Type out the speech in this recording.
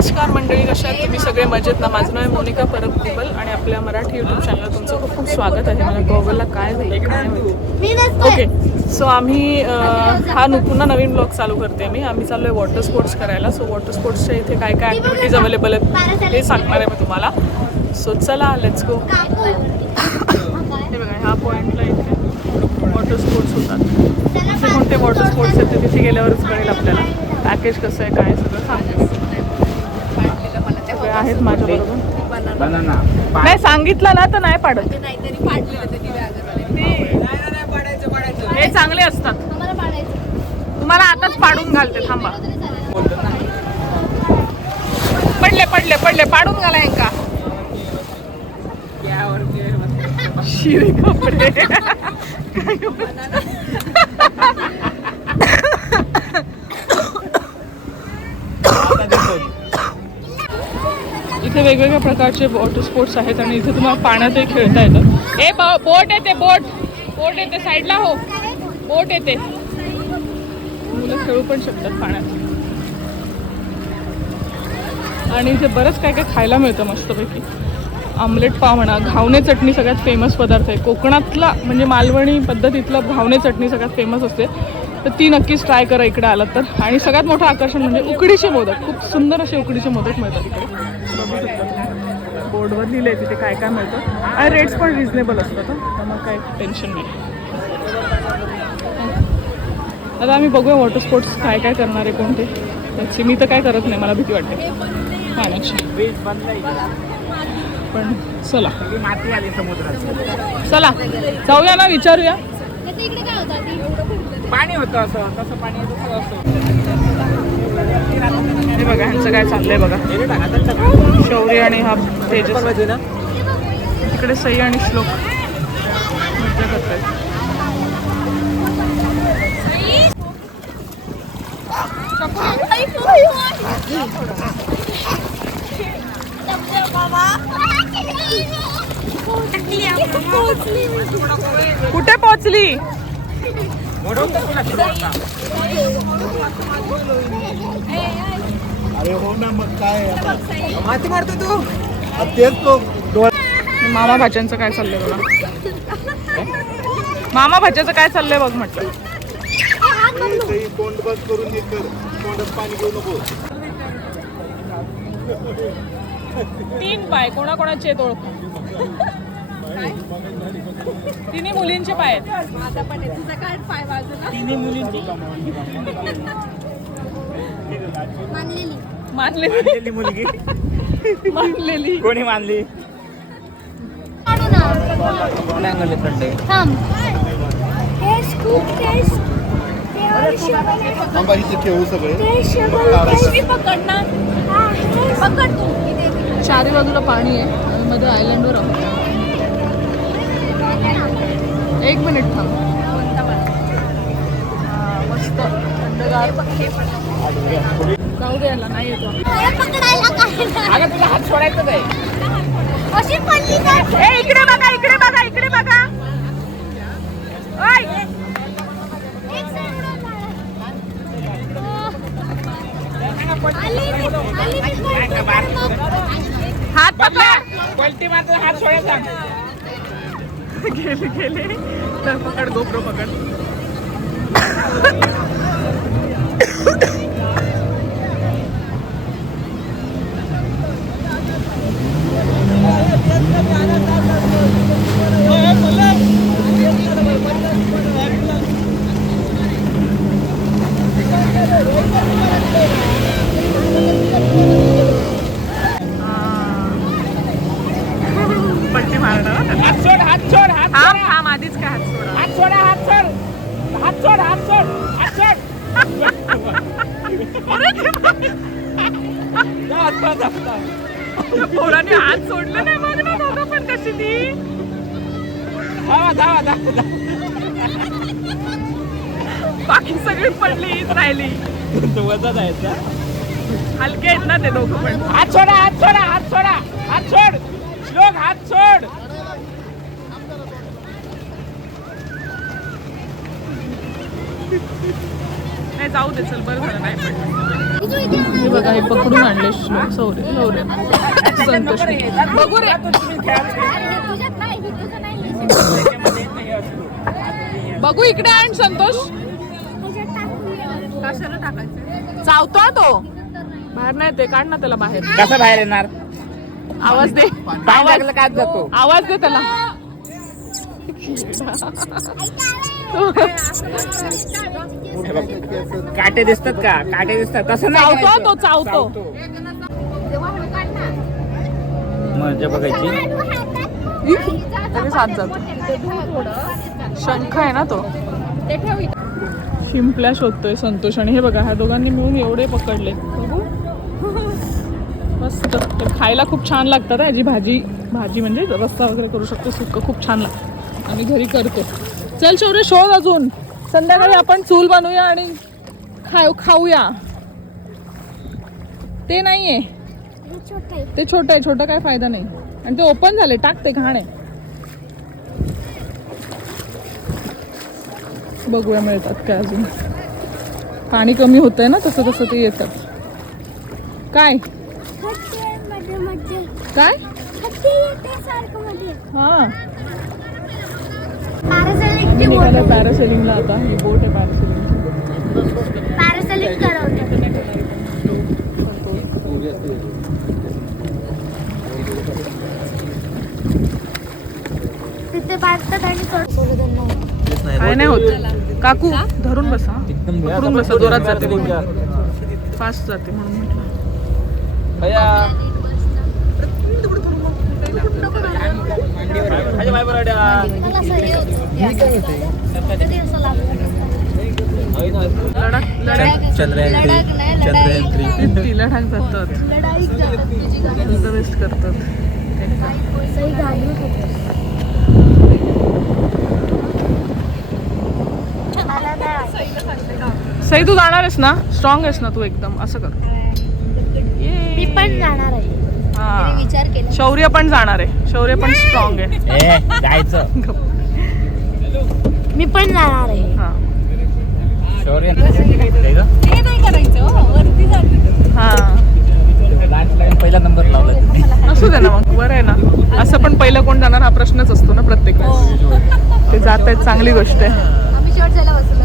नमस्कार मंडळी कशा आहेत? तुम्ही सगळे मजेत ना? माझं नाव आहे मोनिका परब कुबल आणि आपल्या मराठी यूट्यूब चॅनलला तुमचं खूप खूप स्वागत आहे. मला गोगलला काय झालं काय ओके सो आम्ही हा पुन्हा नवीन ब्लॉग चालू करते मी आम्ही चाललो आहे वॉटर स्पोर्ट्स करायला सो वॉटर स्पोर्ट्सच्या इथे काय काय ॲक्टिव्हिटीज अवेलेबल आहेत हे सांगणार आहे मी तुम्हाला. सो चला लेट्स गो हे बघा ह्या पॉईंटला इथे वॉटर स्पोर्ट्स होतात. कोणते वॉटर स्पोर्ट्स आहेत ते तिथे गेल्यावरच कळेल आपल्याला. पॅकेज कसं आहे काय सगळं सांगेल आहेत माझ्याबरोबर. बनाना नाही सांगितलं ना तर नाही पाडत. हे चांगले असतात. तुम्हाला आताच पाडून घालते थांबा. पडले पडले पडले पाडून घाला का? शिरी कपडे. इथे वेगवेगळ्या प्रकारचे वॉटर स्पोर्ट्स आहेत आणि इथे तुम्हाला पाण्यातही खेळता येतं. ए बोट येते बोट बोट येते साईडला हो. बोट येते. मुलं खेळू पण शकतात पाण्यात. आणि इथे बरंच काय काय खायला मिळतं मस्तपैकी. आमलेट पाव म्हणा घावणे चटणी सगळ्यात फेमस पदार्थ आहे. कोकणातला म्हणजे मालवणी पद्धतीतलं घावणे चटणी सगळ्यात फेमस असते. तर ती नक्कीच ट्राय करा इकडे आलात तर. आणि सगळ्यात मोठं आकर्षण म्हणजे उकडीचे मोदक. खूप सुंदर असे उकडीचे मोदक मिळतात इकडे. बघू शकता तुम्ही. बोर्डवर लिहिलं आहे तिथे काय काय मिळतं. आणि रेट्स पण रिजनेबल असतात हं. त्यामुळे काही टेन्शन नाही. आता आम्ही बघूया वॉटर स्पोर्ट्स काय काय करणार आहे कोणते. त्याची मी तर काय करत नाही मला भीती वाटते. पाण्याची. पण चला. माती आली समुद्रात चला जाऊया ना विचारूया. पाणी होतं असं तसं पाणी होतं असं हे बघा ह्यांचं काय चाललंय बघा. शौर्य आणि हा तेजस इकडे सई आणि श्लोक. मज्जा कुठे पोहोचली? अरे हो ना मग काय आता? माती मारतो तू. तेच तो मामा भाज्यांचं काय चाललंय बघा. मामा भाज्याचं काय चाललंय बघ म्हटलं. तोंड बंद करून ये कर. तोंडात पाणी घेऊ नको. तीन पाय कोणाकोणाचे आहेत ओळख तिन्ही मुलींचे पाय आहेत. तिन्ही मुलींची. मानलेली. मानलेली. मुलगी. मानलेली. कोणी मानली? अँगल संडे थांबा. इथे ठेवू सगळे. चारी बाजूला पाणी आहे. आणि मध्ये आयलंडवर आहोत. एक मिनिट थांब. हा, मस्त. जाऊ दे याला नाही येतो. अगं तुला हात ए इकडे बघा इकडे बघा इकडे बघा ओय! हात पकडा. पलटी मात्र हात सोडायचा गेले गेले. तर पकड गोप्रो पकड पलटी मारणार हा. हात सोड हात सोड हात थांब थांब आधीच काय हात सोडा. हात सोडा हात सोड. हात सोड हात सोड हात सोड. पोराने हात सोडले नाही बघ ना दोघं पण कशी ती? धावा धावा धावा धावा. बाकी सगळी पडली हीच राहिली. तो वजा जायचा हलके आहेत ना ते दोघं पण. हात सोडा हात सोडा हात सोडा हात सोड. श्लोक हात सोड. जाऊ दे चल बरं झालं नाही हे बघा हे पकडून आणले श्लोक सौरे सौरे संतोष. बघू रे. बघू इकडे आण संतोष. कशाला टाकायचं? चावतो तो. बाहेर नाही ते काढ ना त्याला बाहेर. कसा बाहेर येणार? आवाज दे. आवाज जातो? आवाज दे त्याला. काटे दिसतात का? काटे दिसतात. तसं चावतो. तो, चावतो. म्हणजे बघायची. जातो. शंख आहे ना तो. शिंपल्या शोधतोय संतोष आणि हे बघा ह्या दोघांनी मिळून एवढे पकडले. बघू. मस्त. ते खायला खूप छान लागतात ह्याची भाजी भाजी म्हणजे रस्ता वगैरे करू शकतो सुक्क खूप छान लागतं. आम्ही घरी करतो. चल शौर्य शोध अजून. संध्याकाळी आपण चूल बनवूया आणि खाऊ खाऊया. ते नाहीये. ते छोटं आहे छोटं काय फायदा नाही. आणि ते ओपन झाले टाक ते घाण. आहे बघूया मिळतात काय अजून. पाणी कमी होतंय ना तसं तसं ते येतात. काय? काय? हा. आम्ही निघालो पॅरासेलिंगला आता. ही बोट आहे पॅरासेलिंग पॅरासेलिंग तिथे बांधतात आणि काय नाही होत. काकू धरून बसा. पकडून बसा जोरात जाते फास्ट जाते म्हणून म्हटलं. मला लडाख लढाई जातात वेस्ट करतात सही सई तू जाणार आहेस ना? स्ट्रॉंग आहेस ना तू एकदम. असं कर. मी पण जाणार आहे. हा. विचार केला शौर्य पण जाणार आहे. शौर्य पण स्ट्रॉंग आहे. ए जायचं. मी पण जाणार आहे. हा. शौर्य. काय गं? हा. लास्ट लाईन पहिला नंबर लावला असू दे ना मग. बरं आहे ना. असं पण पहिलं कोण जाणार हा प्रश्नच असतो ना प्रत्येक वेळेस ते जात आहेत चांगली गोष्ट आहे. आम्ही शॉर्ट जायला बसलो